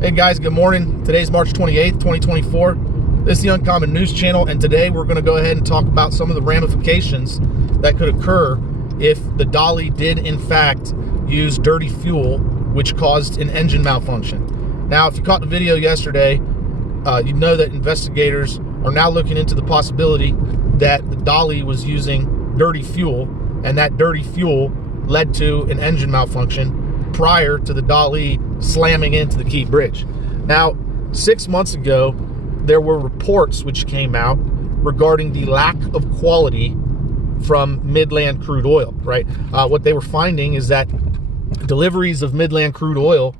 Hey guys, good morning. Today's March 28th, 2024. This is the Uncommon News Channel, and today we're going to go ahead and talk about some of the ramifications that could occur if the Dali did in fact use dirty fuel, which caused an engine malfunction. Now, if you caught the video yesterday, you know that investigators are now looking into the possibility that the Dali was using dirty fuel, and that dirty fuel led to an engine malfunction prior to the Dali slamming into the Key Bridge. Now, 6 months ago, there were reports which came out regarding the lack of quality from Midland crude oil, right? What they were finding is that deliveries of Midland crude oil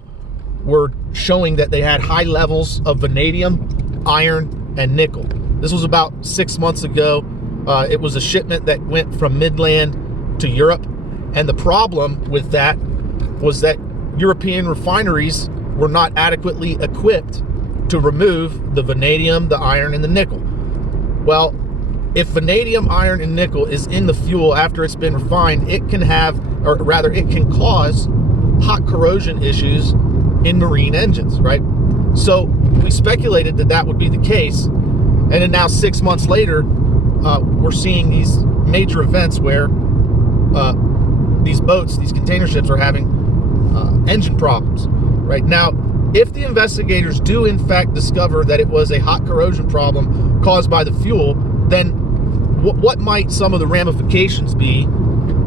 were showing that they had high levels of vanadium, iron, and nickel. This was about 6 months ago. It was a shipment that went from Midland to Europe. And the problem with that was that European refineries were not adequately equipped to remove the vanadium, the iron, and the nickel. Well, if vanadium, iron, and nickel is in the fuel after it's been refined, it can have, or rather it can cause hot corrosion issues in marine engines, right? So we speculated that that would be the case. And then now 6 months later, we're seeing these major events where these boats, these container ships are having engine problems. Right now, if the investigators do in fact discover that it was a hot corrosion problem caused by the fuel, then what might some of the ramifications be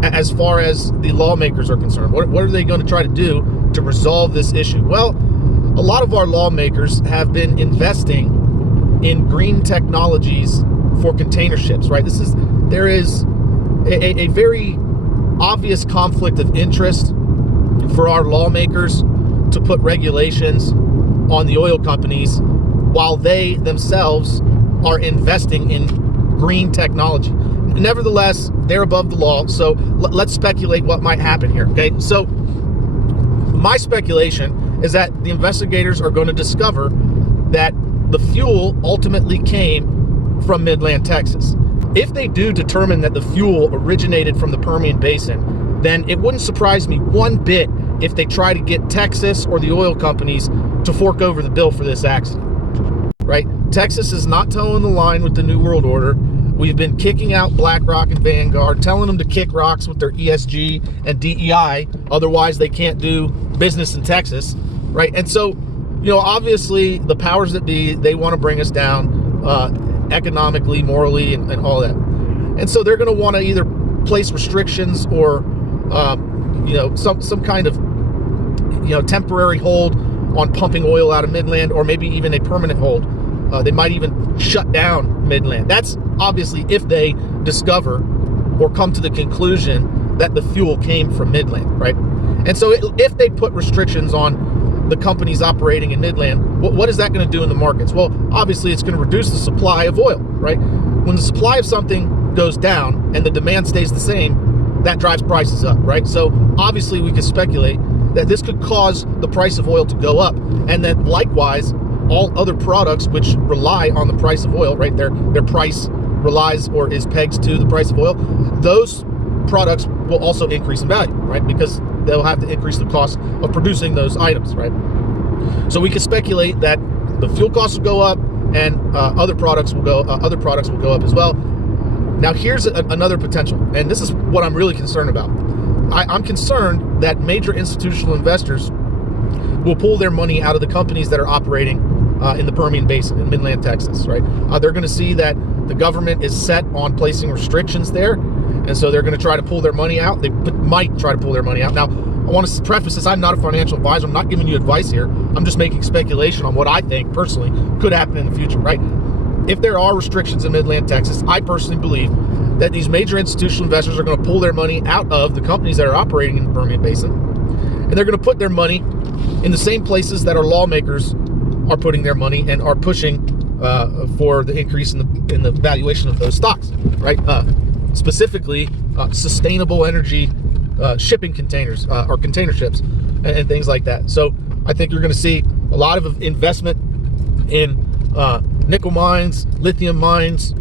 as far as the lawmakers are concerned? What are they going to try to do to resolve this issue? Well, a lot of our lawmakers have been investing in green technologies for container ships, right? There is a very obvious conflict of interest for our lawmakers to put regulations on the oil companies while they themselves are investing in green technology. Nevertheless, they're above the law, so let's speculate what might happen here, okay? So my speculation is that the investigators are going to discover that the fuel ultimately came from Midland, Texas. If they do determine that the fuel originated from the Permian Basin, then it wouldn't surprise me one bit if they try to get Texas or the oil companies to fork over the bill for this accident, right? Texas is not toeing the line with the New World Order. We've been kicking out BlackRock and Vanguard, telling them to kick rocks with their ESG and DEI, otherwise they can't do business in Texas, right? And so, obviously the powers that be, they want to bring us down economically, morally, and all that. And so they're going to want to either place restrictions or some kind of temporary hold on pumping oil out of Midland, or maybe even a permanent hold. They might even shut down Midland. That's obviously if they discover or come to the conclusion that the fuel came from Midland, right? And so if they put restrictions on the companies operating in Midland, what is that going to do in the markets? Well, obviously it's going to reduce the supply of oil, right? When the supply of something goes down and the demand stays the same, that drives prices up, right? So obviously we can speculate that this could cause the price of oil to go up, and then likewise all other products which rely on the price of oil, right? Their price relies or is pegged to the price of oil. Those products will also increase in value, right? Because they'll have to increase the cost of producing those items, right? So we can speculate that the fuel costs will go up, and other products will go up as well. Now, here's another potential, and this is what I'm really concerned about. I'm concerned that major institutional investors will pull their money out of the companies that are operating in the Permian Basin in Midland, Texas, right? They're going to see that the government is set on placing restrictions there, and so they're going to try to pull their money out. They might try to pull their money out. Now, I want to preface this. I'm not a financial advisor. I'm not giving you advice here. I'm just making speculation on what I think, personally, could happen in the future, right? If there are restrictions in Midland, Texas, I personally believe that these major institutional investors are going to pull their money out of the companies that are operating in the Permian Basin, and they're going to put their money in the same places that our lawmakers are putting their money and are pushing for the increase in the valuation of those stocks, right? Specifically, sustainable energy shipping containers or container ships and things like that. So I think you're going to see a lot of investment in nickel mines, lithium mines,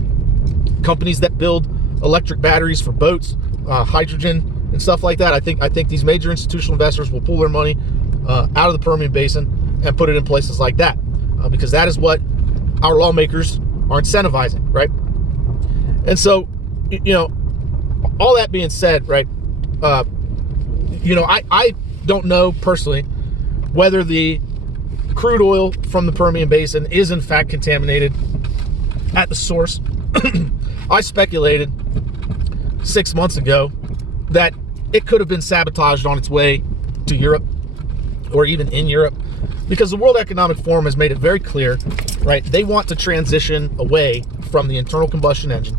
companies that build electric batteries for boats, hydrogen and stuff like that. I think these major institutional investors will pull their money out of the Permian Basin, and put it in places like that, because that is what our lawmakers are incentivizing, right? And so, all that being said, right, I don't know personally whether the crude oil from the Permian Basin is in fact contaminated at the source. I speculated 6 months ago that it could have been sabotaged on its way to Europe, or even in Europe, because the World Economic Forum has made it very clear, right? They want to transition away from the internal combustion engine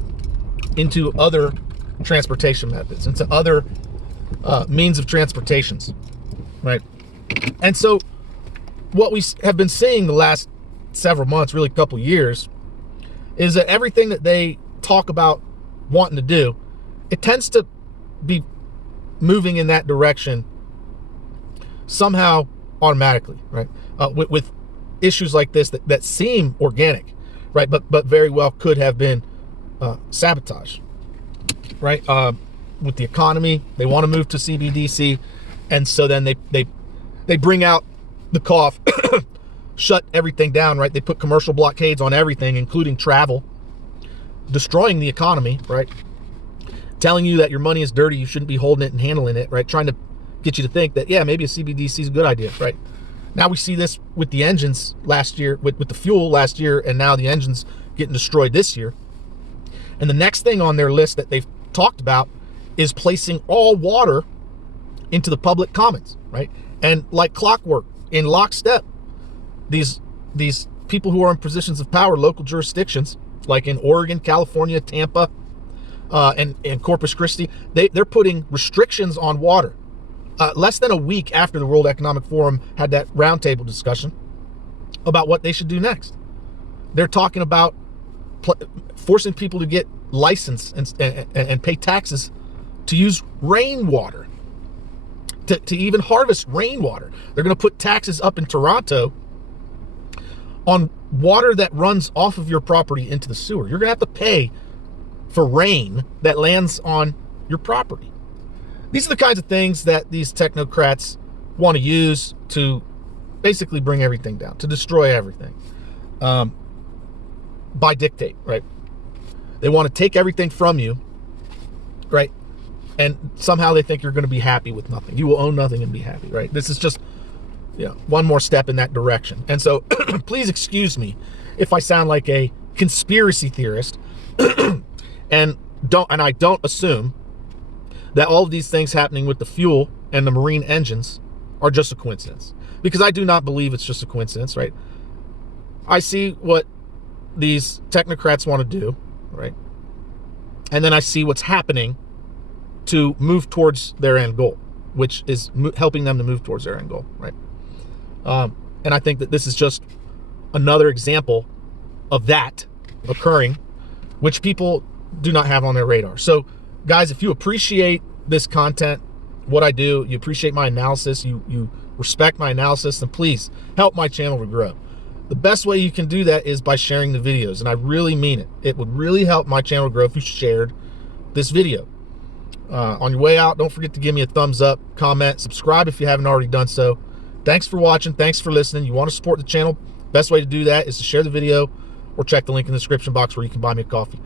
into other transportation methods, into other means of transportations, right? And so what we have been seeing the last several months, really a couple years, is that everything that they talk about wanting to do, it tends to be moving in that direction somehow automatically, right? With issues like this that seem organic, right? But very well could have been sabotage, right? With the economy, they want to move to CBDC, and so then they bring out the cough, shut everything down, right? They put commercial blockades on everything, including travel, destroying the economy, right? Telling you that your money is dirty, you shouldn't be holding it and handling it, right? Trying to get you to think that, yeah, maybe a CBDC is a good idea, right? Now we see this with the engines last year, with the fuel last year, and now the engines getting destroyed this year. And the next thing on their list that they've talked about is placing all water into the public commons, right? And like clockwork, in lockstep, these people who are in positions of power, local jurisdictions, like in Oregon, California, Tampa, and Corpus Christi, they're putting restrictions on water. Less than a week after the World Economic Forum had that roundtable discussion about what they should do next. They're talking about forcing people to get licensed and pay taxes to use rainwater, to even harvest rainwater. They're going to put taxes up in Toronto on water that runs off of your property into the sewer. You're going to have to pay for rain that lands on your property. These are the kinds of things that these technocrats want to use to basically bring everything down, to destroy everything, by dictate, right? They want to take everything from you, right? And somehow they think you're going to be happy with nothing. You will own nothing and be happy, right? This is just, one more step in that direction. And so please excuse me if I sound like a conspiracy theorist and I don't assume that all of these things happening with the fuel and the marine engines are just a coincidence, because I do not believe it's just a coincidence, right? I see what these technocrats want to do, right? And then I see what's happening to move towards their end goal, which is helping them to move towards their end goal, right? And I think that this is just another example of that occurring, which people do not have on their radar. So, guys, if you appreciate this content, what I do, you appreciate my analysis, you respect my analysis, then please help my channel to grow. The best way you can do that is by sharing the videos, and I really mean it. It would really help my channel grow if you shared this video. On your way out, don't forget to give me a thumbs up, comment, subscribe if you haven't already done so. Thanks for watching. Thanks for listening. You want to support the channel, best way to do that is to share the video or check the link in the description box where you can buy me a coffee.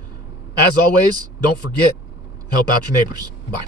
As always, don't forget, help out your neighbors. Bye.